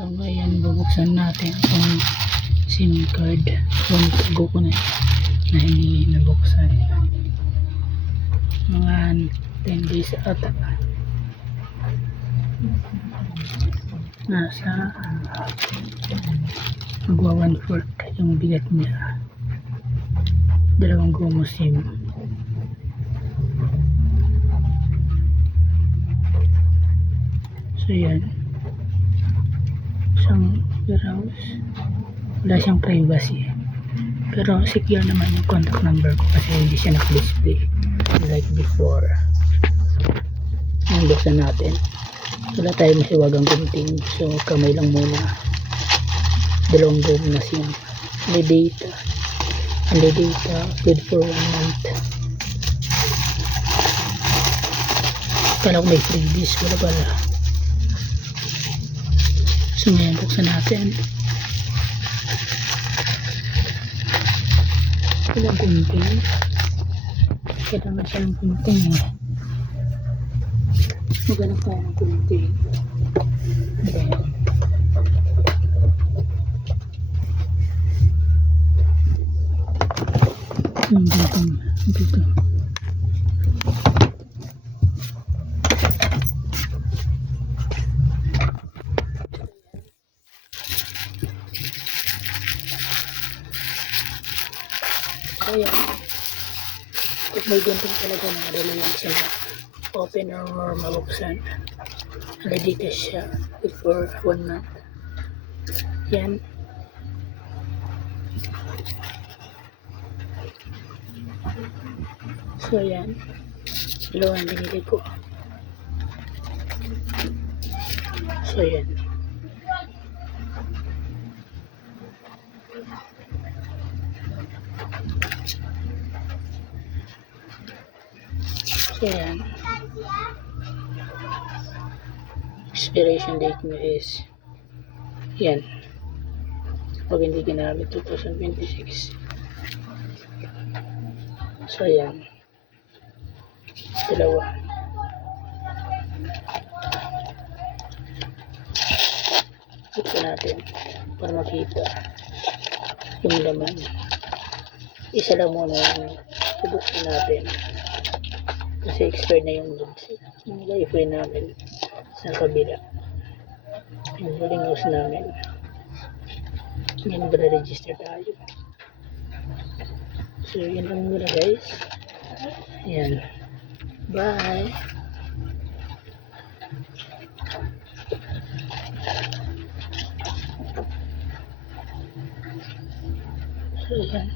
So ngayon bubuksan natin itong SIM card. So nagtago ko na hindi nabuksan. Mga 10 days ata. Nasa magwa 1/4 yung bigat niya. Dalawang gomo SIM. So yan. Isang browse. Wala siyang privacy. Pero secure naman yung contact number ko kasi hindi siya naka-display like before. Buksan natin. Wala tayo masiwagang gunting. So kamay lang muna. Dalawang gomo na SIM. May data. May data. Good for 1 month. Kala ko may freebies. Wala pala. So ngayon buksan natin. Walang gunting. Kailangan siya ng gunting eh. Maghanap tayo ng gunting. Ayan. Yung gunting dito. Ayan. Kung may gunting talaga na madali lang siya open or mabuksan. Ready ka siya before 1 month. Yan. So yan. Dalawang binili ko. So yan. So yan. Expiration date mo is yan. Pag hindi ginamit 2026. So yan. Dalawa. Ito natin para makita yung laman. Isa lang muna yung bubuksan natin. Kasi expired na yung lifeline namin sa kabila. Yung huling house namin. Yan, register tayo. So yun lang muna guys. Yan. Bye. So yan.